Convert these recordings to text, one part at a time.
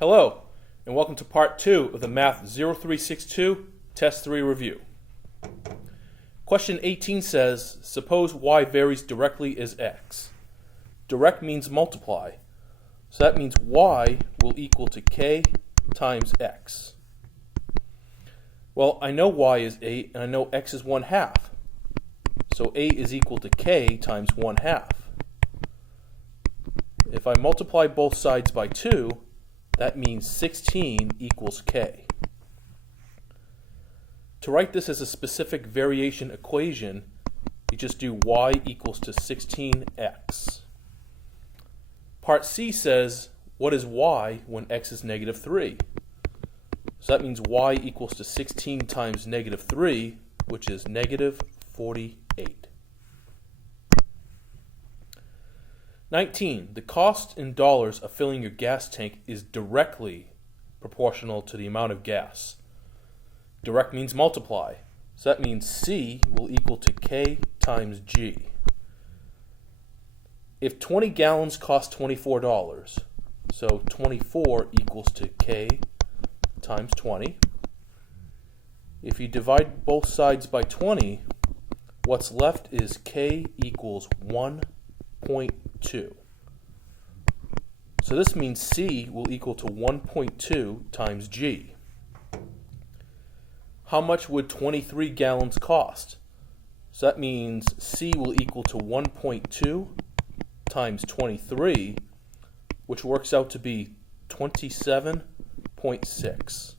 Hello, and welcome to Part 2 of the Math 0362 Test 3 review. Question 18 says, suppose y varies directly as x. Direct means multiply, so that means y will equal to k times x. Well, I know y is 8 and I know x is 1/2. So 8 is equal to k times 1/2. If I multiply both sides by 2, that means 16 equals k. To write this as a specific variation equation, you just do y equals to 16x. Part C says, what is y when x is -3? So that means y equals to 16 times -3, which is -48. 19. The cost in dollars of filling your gas tank is directly proportional to the amount of gas. Direct means multiply, so that means C will equal to K times G. If 20 gallons cost $24, so 24 equals to K times 20. If you divide both sides by 20, what's left is K equals 1.2. So this means C will equal to 1.2 times G. How much would 23 gallons cost? So that means C will equal to 1.2 times 23, which works out to be 27.6.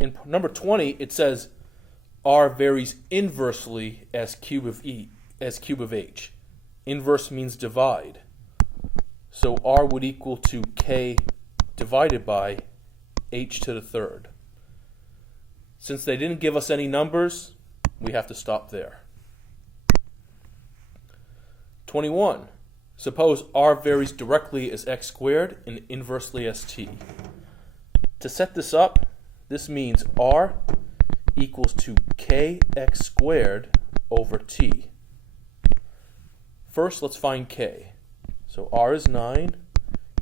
In number 20, it says R varies inversely as cube of H. Inverse means divide. So R would equal to K divided by H to the third. Since they didn't give us any numbers, we have to stop there. 21. Suppose R varies directly as x squared and inversely as t. To set this up, this means R equals to kx squared over t. First, let's find k. So R is 9,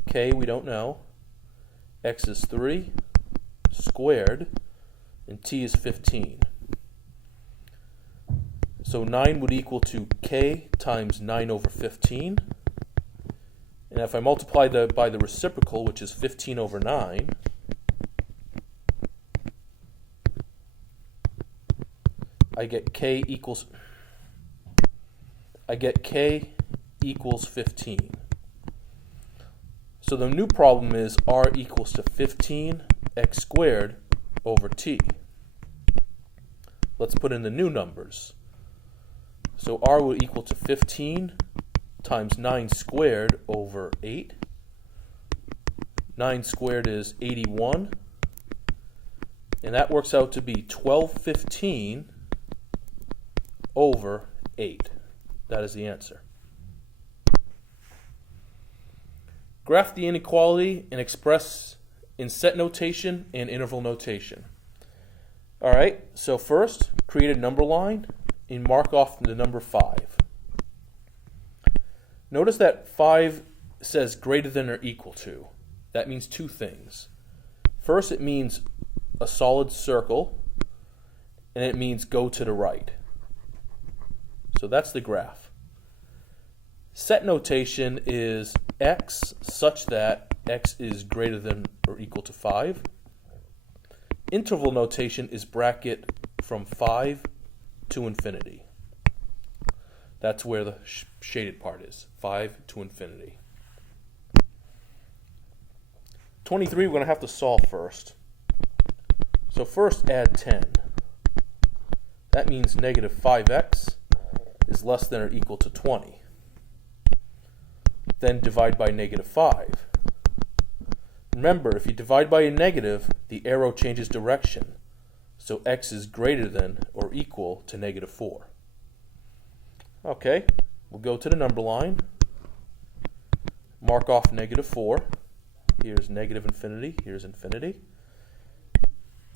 k we don't know, x is 3 squared, and t is 15. So 9 would equal to k times 9 over 15. And if I multiply by the reciprocal, which is 15 over 9, I get k equals 15. So the new problem is R equals to 15x squared over t. Let's put in the new numbers. So R will equal to 15 times 9 squared over 8. 9 squared is 81. And that works out to be 1215 over 8. That is the answer. Graph the inequality and express in set notation and interval notation. All right, so first, create a number line and mark off the number 5. Notice that 5 says greater than or equal to. That means two things. First, it means a solid circle, and it means go to the right. So that's the graph. Set notation is x such that x is greater than or equal to 5. Interval notation is bracket from 5 to infinity. That's where the shaded part is, 5 to infinity. 23 we're going to have to solve first. So first add 10. That means negative 5x is less than or equal to 20. Then divide by negative 5. Remember, if you divide by a negative, the arrow changes direction. So x is greater than or equal to negative 4. Okay, we'll go to the number line. Mark off negative 4. Here's negative infinity. Here's infinity.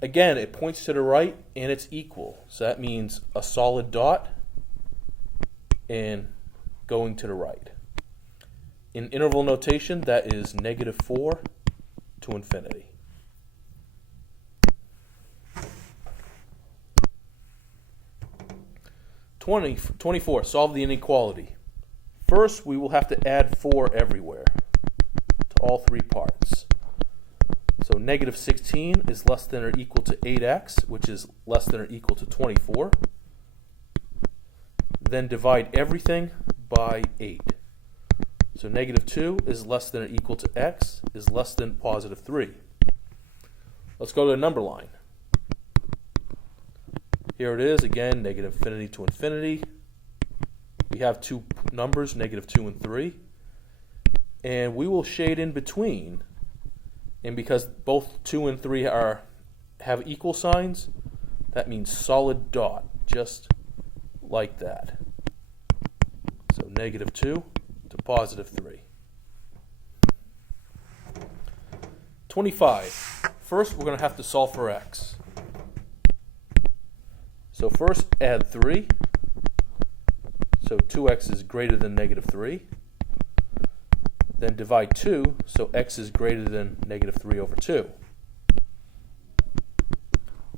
Again, it points to the right and it's equal. So that means a solid dot and going to the right. In interval notation, that is -4 to infinity. (20) 24, solve the inequality. First, we will have to add 4 everywhere to all 3 parts. So -16 is less than or equal to 8x, which is less than or equal to 24. Then divide everything by 8. So -2 is less than or equal to x is less than +3. Let's go to the number line. Here it is again, -infinity to infinity. We have 2 numbers, -2 and 3. And we will shade in between. And because both 2 and 3 have equal signs, that means solid dot, just like that. So -2 to +3. 25. First, we're going to have to solve for x. So first, add 3. So 2x is greater than -3. Then divide 2, so x is greater than -3/2.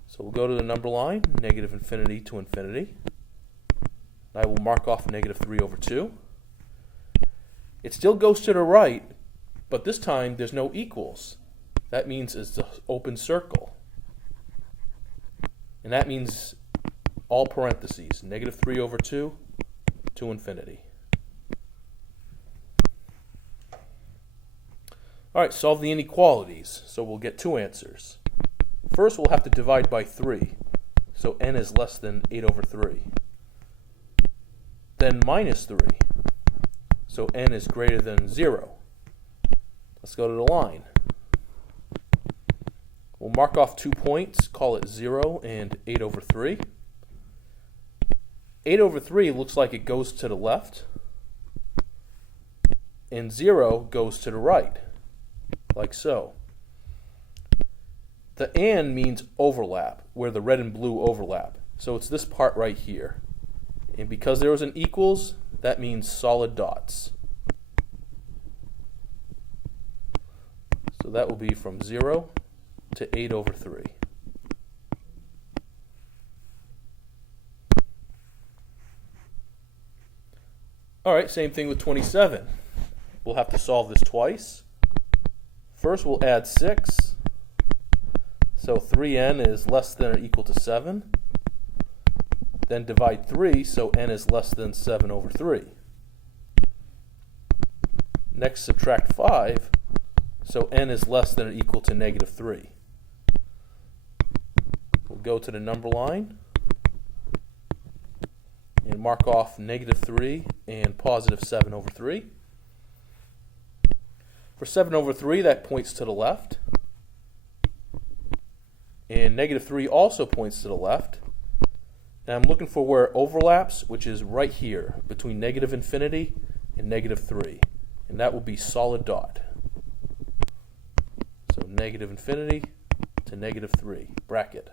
So we'll go to the number line, -infinity to infinity. I will mark off -3/2. It still goes to the right, but this time there's no equals. That means it's an open circle. And that means all parentheses, -3/2 to infinity. All right, solve the inequalities. So we'll get 2 answers. First, we'll have to divide by 3. So n is less than 8/3. Then -3. So n is greater than 0. Let's go to the line. We'll mark off 2 points, call it 0 and 8/3. 8/3 looks like it goes to the left, and 0 goes to the right, like so. The and means overlap, where the red and blue overlap. So it's this part right here. And because there was an equals, that means solid dots. So that will be from 0 to 8/3. All right, same thing with 27. We'll have to solve this twice. First, we'll add 6. So 3n is less than or equal to 7. Then divide 3, so n is less than 7/3. Next, subtract 5, so n is less than or equal to -3. We'll go to the number line and mark off -3 and +7/3. For 7/3, that points to the left. And -3 also points to the left. And I'm looking for where it overlaps, which is right here, between -infinity and -3. And that will be solid dot. So -infinity to -3, bracket.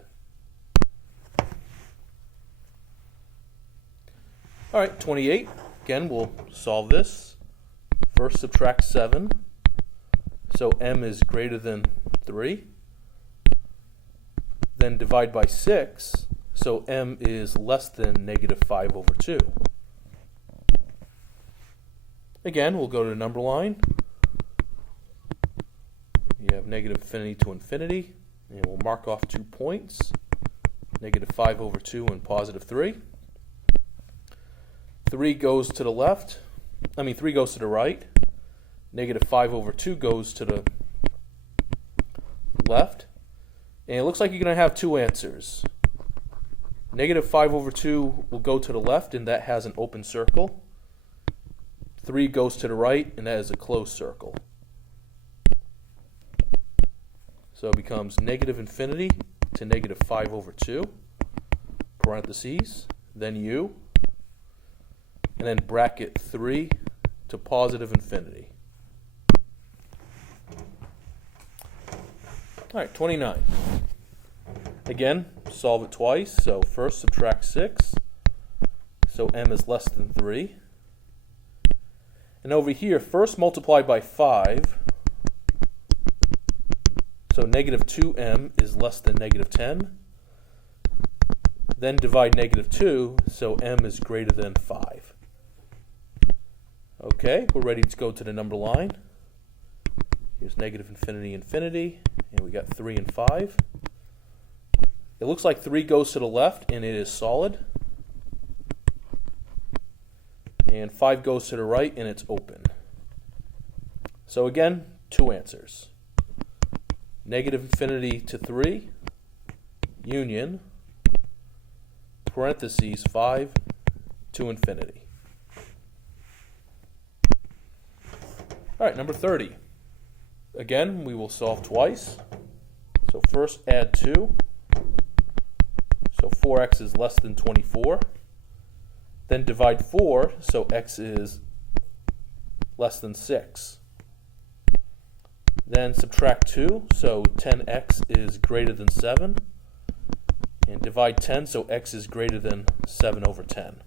All right, 28. Again, we'll solve this. First, subtract 7. So m is greater than 3. Then divide by 6. So m is less than -5/2. Again, we'll go to the number line. You have -infinity to infinity. And we'll mark off 2 points. -5/2 and +3. 3 goes to the left. 3 goes to the right. -5/2 goes to the left. And it looks like you're going to have 2 answers. -5/2 will go to the left, and that has an open circle. 3 goes to the right, and that is a closed circle. So it becomes -infinity to -5/2, parentheses, then u, and then bracket 3 to +infinity. All right, 29. Again, solve it twice. So first, subtract 6. So m is less than 3. And And over here, first multiply by 5. So negative 2m is less than negative 10. Then divide negative 2, so m is greater than 5. Okay, we're ready to go to the number line. Here's negative infinity, infinity, and we got 3 and 5. It looks like 3 goes to the left, and it is solid. And 5 goes to the right, and it's open. So again, two answers. Negative infinity to 3, union, parentheses 5 to infinity. All right, number 30. Again, we will solve twice. So first add 2. So 4x is less than 24. Then divide 4, so x is less than 6. Then subtract 2, so 10x is greater than 7. And divide 10, so x is greater than 7 over 10.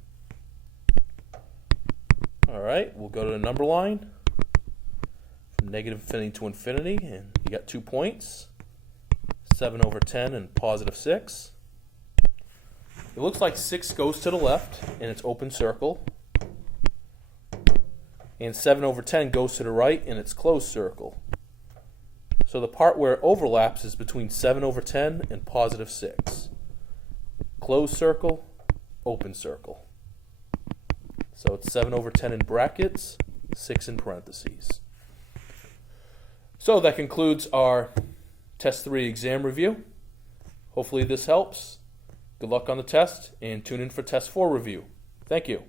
All right, we'll go to the number line. From negative infinity to infinity, and you got 2 points. 7 over 10 and positive 6. It looks like 6 goes to the left in its open circle. And 7 over 10 goes to the right in its closed circle. So the part where it overlaps is between 7 over 10 and positive 6. Closed circle, open circle. So it's 7 over 10 in brackets, 6 in parentheses. So that concludes our Test 3 exam review. Hopefully this helps. Good luck on the test, and tune in for Test 4 review. Thank you.